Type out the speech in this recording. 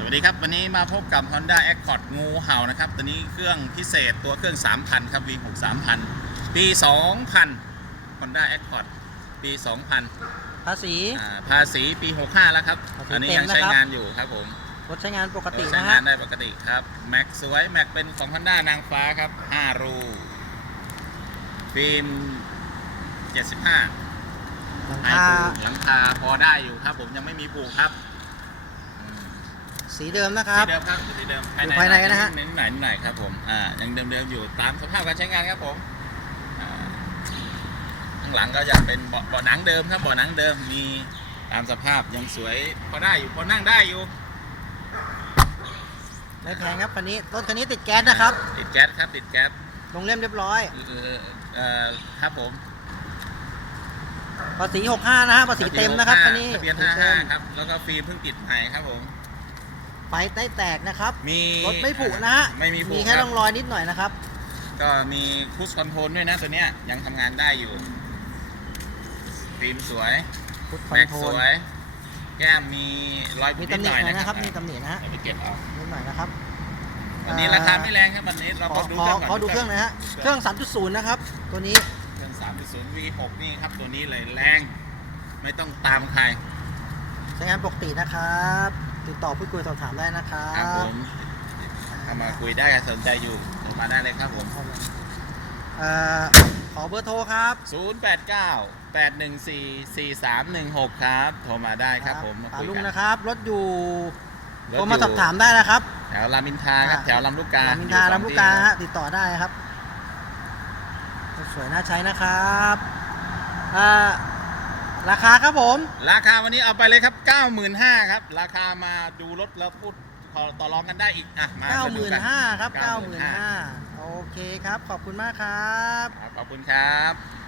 สวัสดีครับ วันนี้มาพบกับ Honda Accord งูเห่านะครับ ตัวนี้เครื่องพิเศษตัวเครื่อง 3,000 ครับ V6 3,000 ปี 2,000 Honda Accord ปี 2,000 ภาษี อ่าภาษีปี 65 แล้วครับ ภาษีอันนี้เต็มยังใช้นะครับ งานอยู่ครับผมรถใช้งานปกติใช้นะงาฮะนได้ปกติครับแม็กสวยแม็กเป็นของ Honda นางฟ้าครับ 5 รูฟิล์ม 75 หลังไอคาปูหลังคาพอได้อยู่ครับผมยังไม่มีปูครับอืม สีเดิมนะครับ สีเดิมครับสีเดิมอยู่ภายในกันนะฮะ เน้นหน่อยนิดหน่อยครับผมอ่ายังเดิมๆอยู่ตามสภาพการใช้งานครับผมอ่าข้างหลังก็จะเป็นเบาะเบาะหนังเดิมครับเบาะหนังเดิมมีตามสภาพยังสวยพอได้อยู่พอนั่งได้อยู่ไม่แพงครับคันนี้รถคันนี้ติดแก๊สนะครับติดแก๊สครับติดแก๊สลงเล่มเรียบร้อยเออเอ่อครับผมภาษี65นะฮะภาษีเต็มนะครับคันนี้ทะเบียนภาษีเต็ม55ครับแล้วก็ฟิล์มเพิ่งติดใหม่ครับผม ไฟใต้แตกนะครับมีรถไม่ผุนะฮะไม่มีผุมีแค่รับร่องรอยนิดหน่อยนะครับ ก็มีคูสคอนโทรลด้วยนะตัวเนี้ยยังทำงานได้อยู่ฟิล์มสวยพุทคอนแม็กโทรสลวยแก้มมีรอยบุมีบนิดตำหนิหน่อยหน่อยนะนะคครัรับบมีตำหนินะฮะเดี๋ยวไปเก็บเอานิดหน่อยนะครับวันนี้ราคาไม่แรงครับวันนี้เราขก็อดูขอเครื่องก่อนขอดูเครื่องหนะฮะ เครื่อง 3.0 นะครับ ตัวนี้เครื่อง3.0 V6 นี่ครับตัวนี้เลยแรง ไม่ต้องตามใคร ใช้งานปกตินะครับ ติดต่อพูดคุยสอบถามได้นะครัครับผบมเข้ามาคุยได้สนใจอยู่โทรมาได้เลยครับผม เอ่อขอเบอร์โทรครับ 089 814 4316 ครับ โทรมาได้ครับผมมาป่าคุยลุงกันนะครับ รถอยู่รถโทรมายู่สอบถามได้นะครับ แถวรามอินทราครับ อ่า แถวลำลูกการามอินทราอยู่สองลำลูกกาที่ฮะติดต่อได้ครับ สวยน่าใช้นะครับอ่า ราคาครับผม ราคาวันนี้เอาไปเลยครับ 95,000ครับ ราคามาดูรถแล้วพูดขอต่อรองกันได้อีกอะมาดูกัน95,000ครับ95,000 95,000โอเคครับ ขอบคุณมากครับครับขอบคุณครับ